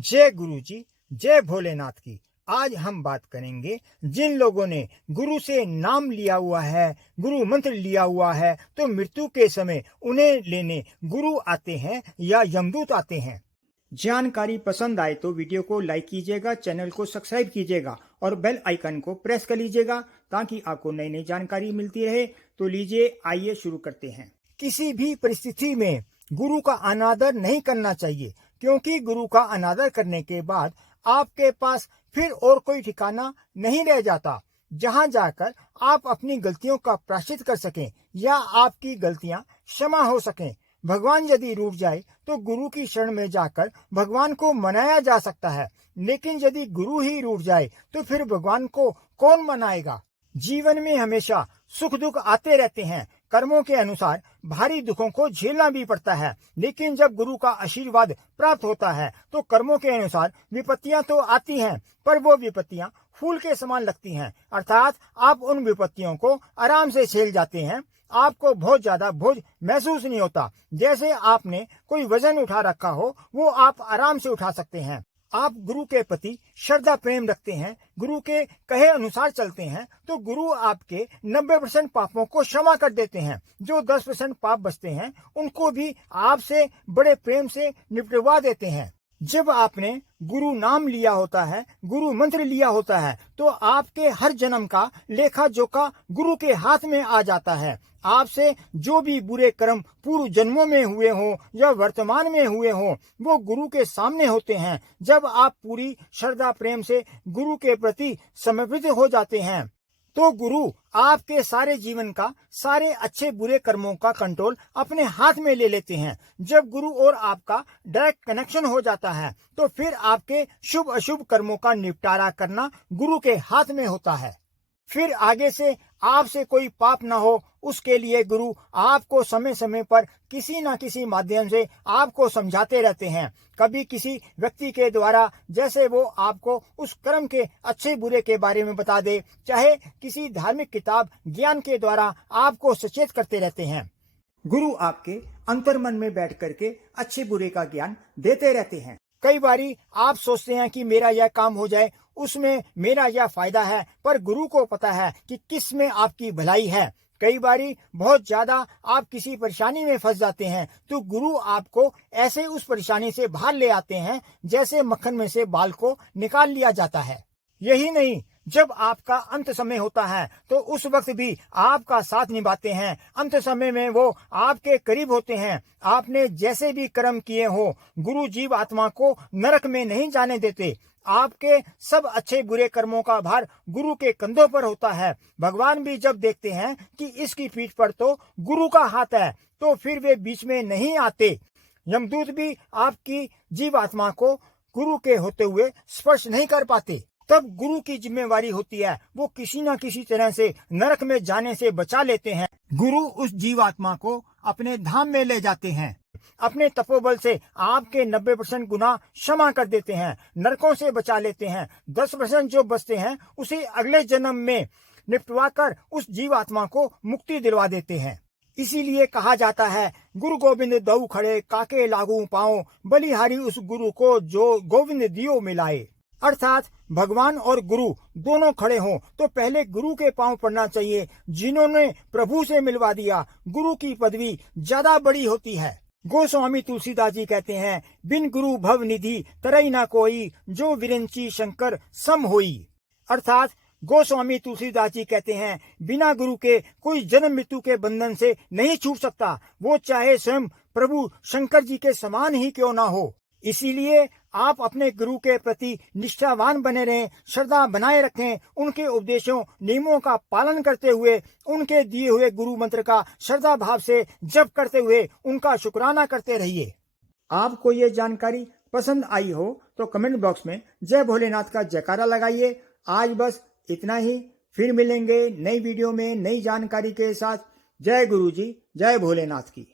जय गुरु जी, जय भोलेनाथ की। आज हम बात करेंगे जिन लोगों ने गुरु से नाम लिया हुआ है, गुरु मंत्र लिया हुआ है, तो मृत्यु के समय उन्हें लेने गुरु आते हैं या यमदूत आते हैं। जानकारी पसंद आए तो वीडियो को लाइक कीजिएगा, चैनल को सब्सक्राइब कीजिएगा और बेल आइकन को प्रेस कर लीजिएगा ताकि आपको नई नई जानकारी मिलती रहे। तो लीजिए, आइए शुरू करते हैं। किसी भी परिस्थिति में गुरु का अनादर नहीं करना चाहिए, क्योंकि गुरु का अनादर करने के बाद आपके पास फिर और कोई ठिकाना नहीं रह जाता जहां जाकर आप अपनी गलतियों का प्रायश्चित कर सकें या आपकी गलतियां क्षमा हो सकें। भगवान यदि रूठ जाए तो गुरु की शरण में जाकर भगवान को मनाया जा सकता है, लेकिन यदि गुरु ही रूठ जाए तो फिर भगवान को कौन मनाएगा। जीवन में हमेशा सुख दुख आते रहते हैं। कर्मों के अनुसार भारी दुखों को झेलना भी पड़ता है, लेकिन जब गुरु का आशीर्वाद प्राप्त होता है तो कर्मों के अनुसार विपत्तियां तो आती हैं, पर वो विपत्तियां फूल के समान लगती हैं। अर्थात आप उन विपत्तियों को आराम से झेल जाते हैं। आपको बहुत ज्यादा बोझ महसूस नहीं होता। जैसे आपने कोई वजन उठा रखा हो, वो आप आराम से उठा सकते हैं। आप गुरु के प्रति श्रद्धा प्रेम रखते हैं, गुरु के कहे अनुसार चलते हैं, तो गुरु आपके 90% पापों को क्षमा कर देते हैं। जो 10% पाप बचते हैं उनको भी आपसे बड़े प्रेम से निपटवा देते हैं। जब आपने गुरु नाम लिया होता है, गुरु मंत्र लिया होता है, तो आपके हर जन्म का लेखा जोखा गुरु के हाथ में आ जाता है। आपसे जो भी बुरे कर्म पूर्व जन्मों में हुए हों या वर्तमान में हुए हों, वो गुरु के सामने होते हैं। जब आप पूरी श्रद्धा प्रेम से गुरु के प्रति समर्पित हो जाते हैं तो गुरु आपके सारे जीवन का सारे अच्छे बुरे कर्मों का कंट्रोल अपने हाथ में ले लेते हैं। जब गुरु और आपका डायरेक्ट कनेक्शन हो जाता है तो फिर आपके शुभ अशुभ कर्मों का निपटारा करना गुरु के हाथ में होता है। फिर आगे से आपसे कोई पाप न हो, उसके लिए गुरु आपको समय समय पर किसी न किसी माध्यम से आपको समझाते रहते हैं। कभी किसी व्यक्ति के द्वारा, जैसे वो आपको उस कर्म के अच्छे बुरे के बारे में बता दे, चाहे किसी धार्मिक किताब ज्ञान के द्वारा आपको सचेत करते रहते हैं। गुरु आपके अंतर्मन में बैठ करके अच्छे बुरे का ज्ञान देते रहते हैं। कई बारी आप सोचते हैं कि मेरा यह काम हो जाए, उसमें मेरा यह फायदा है, पर गुरु को पता है कि किस में आपकी भलाई है। कई बारी बहुत ज्यादा आप किसी परेशानी में फंस जाते हैं तो गुरु आपको ऐसे उस परेशानी से बाहर ले आते हैं जैसे मक्खन में से बाल को निकाल लिया जाता है। यही नहीं, जब आपका अंत समय होता है तो उस वक्त भी आपका साथ निभाते हैं। अंत समय में वो आपके करीब होते हैं। आपने जैसे भी कर्म किए हो, गुरु जीव आत्मा को नरक में नहीं जाने देते। आपके सब अच्छे बुरे कर्मों का भार गुरु के कंधों पर होता है। भगवान भी जब देखते हैं कि इसकी पीठ पर तो गुरु का हाथ है, तो फिर वे बीच में नहीं आते। यमदूत भी आपकी जीव आत्मा को गुरु के होते हुए स्पर्श नहीं कर पाते। तब गुरु की जिम्मेवारी होती है, वो किसी न किसी तरह से नरक में जाने से बचा लेते हैं। गुरु उस जीवात्मा को अपने धाम में ले जाते हैं। अपने तपोबल से आपके 90% गुनाह क्षमा कर देते हैं, नरकों से बचा लेते हैं। 10% जो बचते हैं उसे अगले जन्म में निपटवा कर उस जीवात्मा को मुक्ति दिलवा देते हैं। इसीलिए कहा जाता है, गुरु गोविंद दऊ खड़े काके लागू पाओ, बलिहारी उस गुरु को जो गोविंद दियो मिलाए। अर्थात भगवान और गुरु दोनों खड़े हों तो पहले गुरु के पांव पड़ना चाहिए। जिन्होंने प्रभु से मिलवा दिया, गुरु की पदवी ज्यादा बड़ी होती है। गोस्वामी तुलसीदास जी कहते हैं, बिन गुरु भव निधि तरई ना कोई, जो विरंची शंकर सम होई। अर्थात गोस्वामी तुलसीदास जी कहते हैं, बिना गुरु के कोई जन्म मृत्यु के बंधन से नहीं छूट सकता, वो चाहे स्वयं प्रभु शंकर जी के समान ही क्यों ना हो। इसीलिए आप अपने गुरु के प्रति निष्ठावान बने रहें, श्रद्धा बनाए रखें। उनके उपदेशों नियमों का पालन करते हुए, उनके दिए हुए गुरु मंत्र का श्रद्धा भाव से जप करते हुए उनका शुक्राना करते रहिए। आपको ये जानकारी पसंद आई हो तो कमेंट बॉक्स में जय भोलेनाथ का जयकारा लगाइए। आज बस इतना ही, फिर मिलेंगे नई वीडियो में नई जानकारी के साथ। जय गुरु जी, जय भोलेनाथ की।